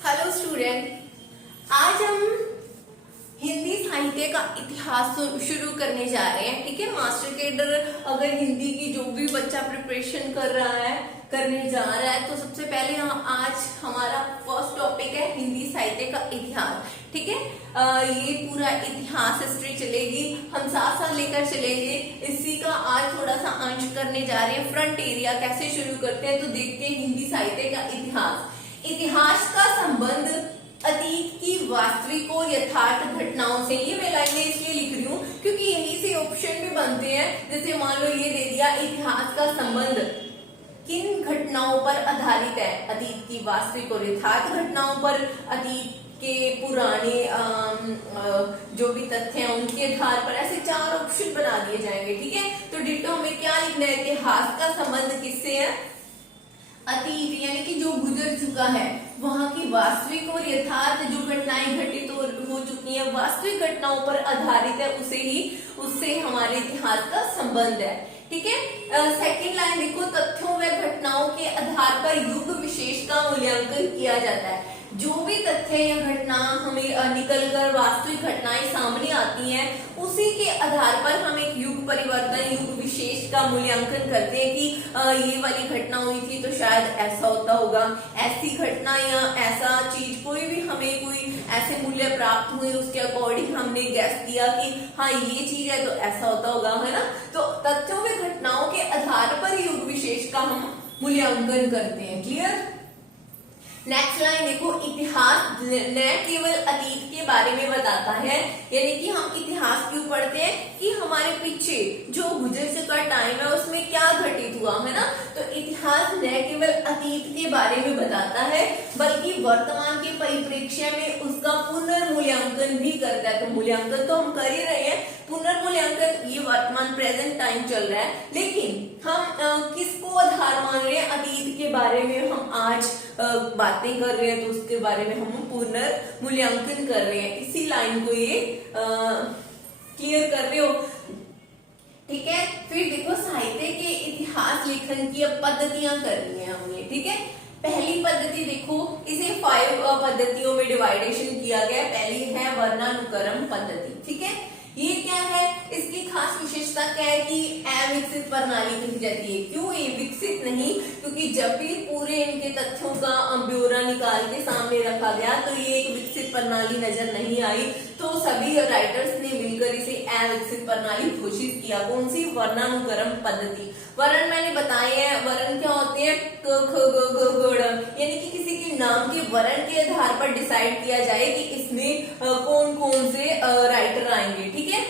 Hello student, आज हम हिंदी साहित्य का इतिहास शुरू करने जा रहे हैं। ठीक है, मास्टर केडर अगर हिंदी की जो भी बच्चा प्रिपरेशन कर रहा है, करने जा रहा है, तो सबसे पहले आज हमारा फर्स्ट टॉपिक है हिंदी साहित्य का इतिहास। ठीक है, ये पूरा इतिहास हिस्ट्री चलेगी, हम साथ साथ लेकर चलेंगे। इसी का आज थोड़ा सा अंश करने जा रहे हैं। फ्रंट एरिया कैसे शुरू करते हैं, तो देखते हैं हिंदी साहित्य का इतिहास। इतिहास का संबंध अतीत की वास्तविक और यथार्थ घटनाओं से। ये मैं लाइनें इसलिए लिख रही हूँ क्योंकि यहीं से ऑप्शन भी बनते हैं। जैसे मान लो ये दे दिया, इतिहास का संबंध किन घटनाओं पर आधारित है? अतीत की वास्तविक और यथार्थ घटनाओं पर, अतीत के पुराने जो भी तथ्य हैं उनके आधार पर। ऐसे चार ऑप्शन बना दिए जाएंगे। ठीक है, तो डिटो में क्या लिखना है? इतिहास का संबंध किससे है? अतीत यानी कि जो गुजर चुका है, वहां की वास्तविक और यथार्थ जो घटनाएं घटित हो चुकी हैं, वास्तविक घटनाओं पर आधारित है, उससे हमारे इतिहास का संबंध है। ठीक है, सेकंड लाइन देखो, तथ्यों व घटनाओं के आधार पर युग विशेष का मूल्यांकन किया जाता है। जो भी तथ्य या घटना हमें निकलकर वास्तविक घटनाएं सामने आती हैं, उसी के आधार पर हम एक युग परिवर्तन, युग विशेष का मूल्यांकन करते हैं कि ये वाली घटना हुई थी तो शायद ऐसा होता होगा, ऐसी घटना या ऐसा चीज कोई भी हमें कोई ऐसे मूल्य प्राप्त हुए, उसके अकॉर्डिंग हमने गैस किया कि हाँ ये चीज है तो ऐसा होता होगा, है ना। तो तथ्यों व घटनाओं के आधार पर युग विशेष का हम मूल्यांकन करते हैं। क्लियर? नेक्स्ट लाइन देखो, इतिहास न केवल अतीत के बारे में बताता है, यानी कि हम इतिहास क्यों पढ़ते हैं कि हमारे पीछे जो गुजर चुका टाइम है उसमें क्या घटित हुआ, है ना। तो इतिहास न केवल अतीत के बारे में बताता है बल्कि वर्तमान के परिप्रेक्ष्य में उसका पुनर्मूल्यांकन भी करता है। तो मूल्यांकन तो हम कर ही रहे हैं, पुनर्मूल्यांकन ये वर्तमान प्रेजेंट टाइम चल रहा है, लेकिन हम किसको आधार मान रहे हैं? अतीत के बारे में हम आज बातें कर रहे हैं, तो उसके बारे में हम पुनर्मूल्यांकन कर रहे हैं। इसी लाइन को ये क्लियर कर रहे हो? ठीक है, फिर देखो साहित्य के इतिहास लेखन की अब पद्धतियां करनी है हमने। ठीक है, पहली पद्धति देखो, इसे 5 पद्धतियों में डिवाइडेशन किया गया। पहली है वर्णानुक्रम पद्धति। ठीक है, ये क्या है? इसकी खास विशेषता क्या है कि अविकसित प्रणाली कही जाती है। क्यों ये विकसित नहीं? क्योंकि जब भी पूरे इनके तथ्यों का ब्यौरा निकाल के सामने रखा गया तो ये एक विकसित प्रणाली नजर नहीं आई, तो सभी राइटर्स ने मिलकर इसे अविकसित प्रणाली घोषित किया। कौन सी? वर्णानुक्रम पद्धति। वर्ण मैंने बताए हैं, वर्ण क्या होते हैं? क ख ग घ ङ, यानी कि किसी के नाम के वर्ण के आधार पर डिसाइड किया जाए कि इसमें कौन कौन से राइटर आएंगे। ठीक है,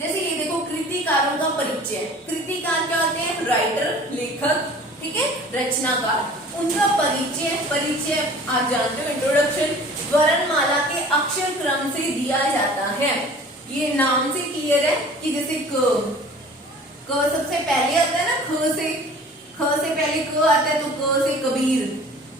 जैसे ये देखो, कृतिकारों का परिचय। कृतिकार क्या होते हैं? राइटर, लेखक। ठीक है, रचनाकार। उनका परिचय आप जानते हो, इंट्रोडक्शन वर्णमाला के अक्षर क्रम से दिया जाता है। ये नाम से क्लियर है कि जैसे क सबसे पहले आता है ना, ख से पहले क आता है, तो क से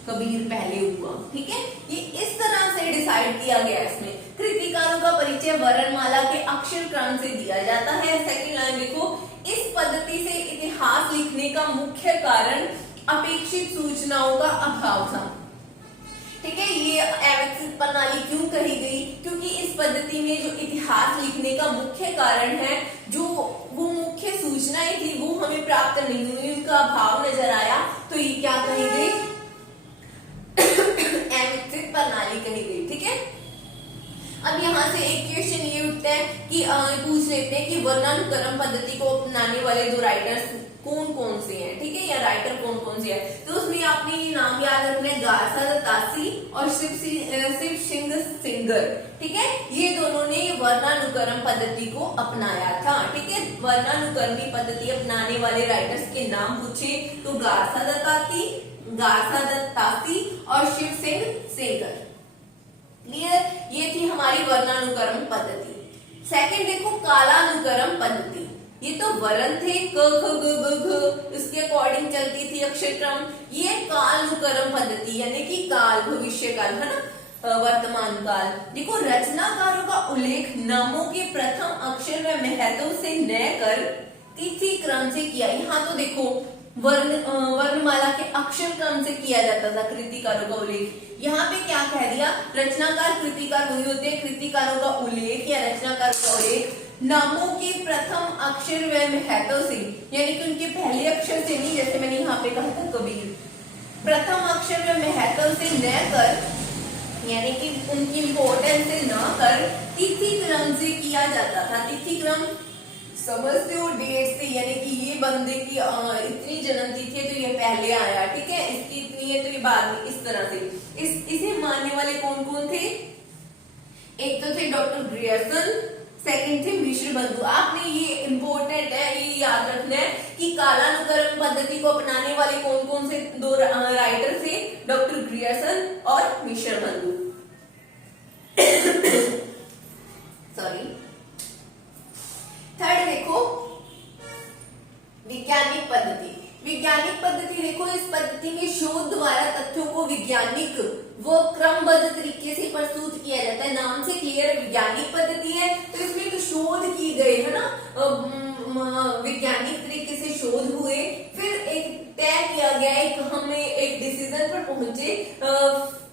कबीर पहले हुआ। ठीक है, ये इस तरह से डिसाइड किया गया है। इसमें कृतिकारों का परिचय वर्णमाला के अक्षर क्रम से दिया जाता है। सेकंड लाइन देखो, इस पद्धति से इतिहास लिखने का मुख्य कारण अपेक्षित सूचनाओं का अभाव था। ठीक है, ये अविकसित प्रणाली क्यों कही गई? क्योंकि इस पद्धति में जो इतिहास लिखने का मुख्य कारण है, जो वो मुख्य सूचनाएं थी वो हमें प्राप्त नहीं हुई, उनका अभाव नजर आया, तो ये क्या कही गई? अविकसित प्रणाली कही गई। ठीक है, अब यहाँ से एक क्वेश्चन ये उठता है कि पूछ लेते हैं कि वर्णानुक्रम पद्धति को अपनाने वाले दो राइटर्स कौन कौन से हैं। ठीक है, या राइटर कौन कौन से हैं? तो उसमें आपने ये नाम याद रखना है, गारसा दत्तासी और शिव सिंह सिंगर। ठीक है, ये दोनों ने वर्णानुक्रम पद्धति को अपनाया था। ठीक है, वर्णानुक्रमी पद्धति अपनाने वाले राइटर्स के नाम पूछे तो गारसा दत्तासी और शिव सिंह सिंगर। क्लियर? ये थी हमारी वर्णानुक्रम पद्धति। सेकंड देखो, कालानुक्रम पद्धति। ये तो वर्ण थे, क ख ग घ, इसके अकॉर्डिंग चलती थी अक्षर क्रम। ये कालानुक्रम पद्धति यानी कि काल, भविष्य काल, है ना, वर्तमान काल। देखो, रचनाकारों का उल्लेख नामों के प्रथम अक्षर व महत्व से न कर तिथि क्रम से किया। यहाँ तो देखो वर्णमाला के अक्षर क्रम से किया जाता था कृतिकारों का उल्लेख। यहाँ पे क्या कह दिया, रचनाकार कृतिकार वही होते हैं, कृतिकारों का उल्लेख या रचनाकार का उल्लेख नामों के प्रथम अक्षर व महत्व से, यानी कि उनके पहले अक्षर से नहीं, जैसे मैंने यहाँ पे कहा था कबीर, प्रथम अक्षर व महत्व से न कर, यानी कि उनकी इम्पोर्टेंस से न कर तिथि क्रम से किया जाता था। तिथि क्रम समझते हो, डेट से, यानी कि ये बंदे की इतनी जन्म तिथि है तो ये पहले आया, ठीक है, इसकी इतनी है तो ये बाद में, इस तरह से। इसे मानने वाले कौन कौन थे, एक तो थे डॉक्टर ग्रियर्सन, सेकंड थे मिश्र बंधु। आपने ये इंपॉर्टेंट है, ये याद रखना है कि कालानुक्रम पद्धति को अपनाने वाले कौन कौन से दो राइटर थे, डॉक्टर ग्रियर्सन और मिश्र बंधु। सॉरी। थर्ड देखो, वैज्ञानिक पद्धति। वैज्ञानिक पद्धति देखो, इस पद्धति में शोध द्वारा तथ्यों को वैज्ञानिक वो क्रमबद्ध तरीके से प्रस्तुत किया जाता है। नाम से क्लियर वैज्ञानिक पद्धति है, तो इसमें तो शोध की गई है ना, वैज्ञानिक तरीके से शोध हुए, फिर एक तय किया गया, एक हमें एक डिसीजन पर पहुंचे,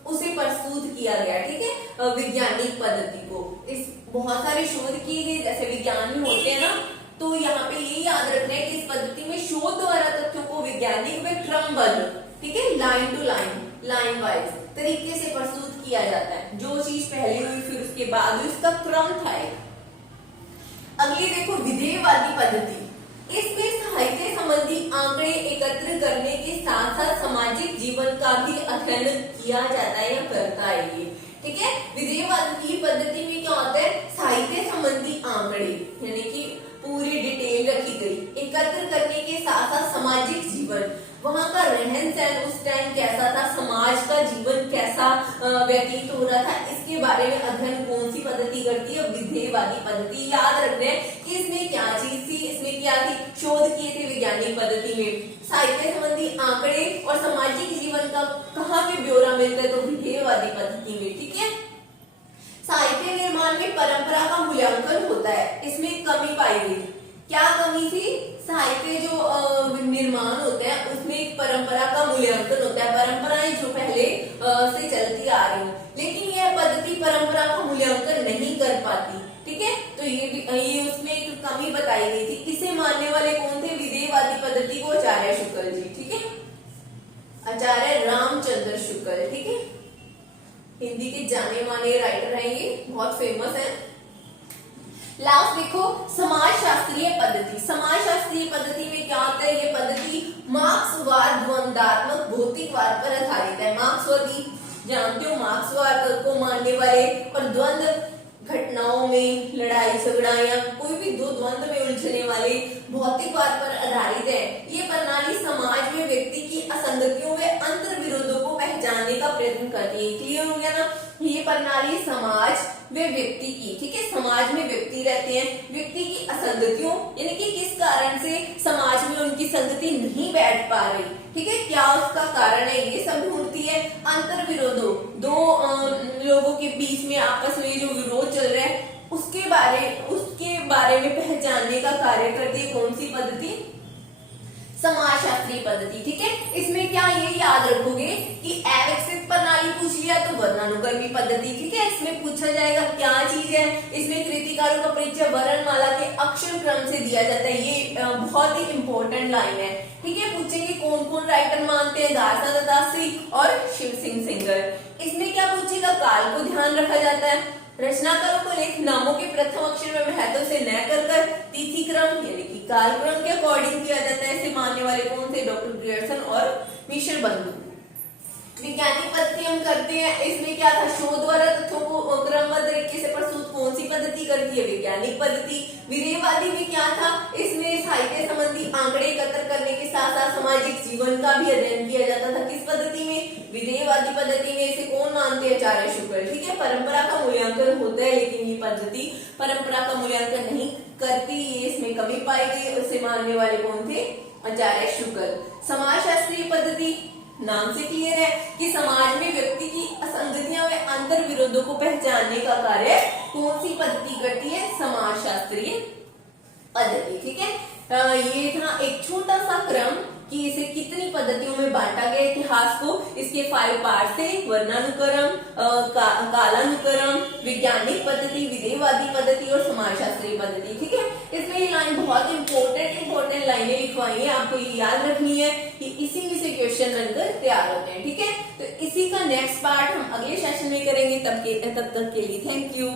उसे प्रस्तुत किया गया, ठीक है, वैज्ञानिक पद्धति को। इस बहुत सारे शोध किए गए, जैसे विज्ञान में होते हैं ना, तो यहाँ पे ये याद रखना है कि इस पद्धति में शोध द्वारा तथ्यों को वैज्ञानिक व क्रमबद्ध, ठीक है, line to line, line wise तरीके से प्रस्तुत किया जाता है। जो चीज पहले हुई फिर उसके बाद हुई, उसका क्रम था। अगली देखो, विधेयवादी पद्धति। इसमें साहित्य संबंधी आंकड़े एकत्र करने के साथ साथ सामाजिक जीवन का भी अध्ययन किया जाता है या करता है ये, ठीक है। विधेयवादी पद्धति में क्या होता है, साहित्य संबंधी आंकड़े, यानी कि पूरी डिटेल रखी गई, एकत्र करने के साथ साथ सामाजिक जीवन, वहां का रहन सहन उस टाइम कैसा था, समाज का जीवन कैसा व्यतीत हो रहा था, इसके बारे में अध्ययन कौन सी पद्धति करती है, विधेयवादी पद्धति। याद रखना है कि इसमें क्या चीज थी, इसमें क्या थी, शोध किए थे वैज्ञानिक पद्धति में, साहित्य संबंधी आंकड़े और सामाजिक जीवन का कहाँ पे ब्यौरा मिलता है, तो विधेयवादी पद्धति में, ठीक है। साहित्य निर्माण में परंपरा का मूल्यांकन होता है, इसमें कमी पाई गई। क्या कमी थी, साहित्य जो निर्माण होता है उसमें एक परंपरा का मूल्यांकन होता है, परंपराएं जो पहले से चलती आ रही हैं, लेकिन यह पद्धति परंपरा का मूल्यांकन नहीं कर पाती, ठीक है, तो ये उसमें एक कमी बताई गई थी। इसे मानने वाले कौन थे, विधेयवादी पद्धति को आचार्य शुक्ल जी, ठीक है, आचार्य रामचंद्र शुक्ल, ठीक है, हिंदी के जाने माने राइटर हैं, ये बहुत फेमस है। लास्ट देखो, समाज शास्त्रीय पद्धति। समाज शास्त्रीय पद्धति में क्या होता है, ये पद्धति मार्क्सवाद द्वंद्वात्मक भौतिकवाद पर आधारित है। मार्क्सवादी जानते हो, मार्क्सवाद को मानने वाले और द्वंद्व घटनाओं में, लड़ाई झगड़ा या कोई भी दो द्वंद्व में उलझने वाले भौतिकवाद पर आधारित है। ये प्रणाली समाज में व्यक्ति की असंगतियों व अंतर विरोधों को पहचानने का प्रयत्न करती है। क्लियर हो गया ना, ये प्रणाली समाज व व्यक्ति की, ठीक है, समाज में व्यक्ति रहते हैं, व्यक्ति की असंगतियों, यानी कि किस कारण से समाज में उनकी संगति नहीं बैठ पा रही, ठीक है, क्या उसका कारण है, ये सब ढूंढती है। अंतर विरोधों, दो लोगों के बीच में आपस में जो विरोध चल रहा है उसके बारे में पहचानने का कार्य करती है कौन सी पद्धति, समाजशास्त्रीय पद्धति, ठीक है। इसमें क्या ये याद रखोगे कि अविकसित प्रणाली पूछ लिया तो वर्णानुक्रमी पद्धति, ठीक है, इसमें पूछा जाएगा क्या चीज है, इसमें कृतिकारों का परिचय वर्णमाला के अक्षर क्रम से दिया जाता है। ये बहुत ही इंपॉर्टेंट लाइन है, ठीक है। पूछेंगे कौन कौन राइटर मानते हैं, दारसा दत्तासी और शिव सिंह सेंगर। इसमें क्या पूछेगा, काल को ध्यान रखा जाता है, रचनाकारों को लेख नामों के प्रथम अक्षर में महत्व से न कर तिथि क्रम यानी कि काल क्रम के अकॉर्डिंग किया जाता है। इसे मानने वाले कौन थे, डॉक्टर ग्रियर्सन और मिश्र बंधु। वैज्ञानिक पद्धति हम करते हैं, इसमें क्या था, शोध द्वारा तथ्यों को क्रमबद्ध तरीके से प्रस्तुत कौन सी पद्धति करती है, वैज्ञानिक पद्धति। विधेयवादी में क्या था, इसमें साहित्य संबंधी आंकड़े एकत्र करने के साथ साथ सामाजिक जीवन का भी अध्ययन किया जाता था, किस पद्धति में, विधेयवादी पद्धति में। इसे कौन मानते हैं, आचार्य शुक्ल, ठीक है। परंपरा का मूल्यांकन होता है, लेकिन ये पद्धति परंपरा का मूल्यांकन नहीं करती, ये इसमें कमी पाई गई। उसे मानने वाले कौन थे, आचार्य शुक्ल। समाजशास्त्रीय पद्धति, नाम से क्लियर है कि समाज में व्यक्ति की असंगतियां व अंतर विरोधों को पहचानने का कार्य कौन सी पद्धति करती है, समाजशास्त्रीय पद्धति, ठीक है। ये था एक छोटा सा क्रम कि इसे कितनी पद्धतियों में बांटा गया इतिहास को, इसके 5 पार्ट थे, वर्णानुक्रम, कालानुक्रम, वैज्ञानिक पद्धति, विधेयवादी पद्धति और समाजशास्त्रीय पद्धति। ठीक है, इसमें ये लाइन बहुत इंपॉर्टेंट लाइनें लिखवाई है, आपको ये याद रखनी है कि इसी में से क्वेश्चन बनकर तैयार होते हैं। ठीक है, तो इसी का नेक्स्ट पार्ट हम अगले सेशन में करेंगे। तब तक के लिए थैंक यू।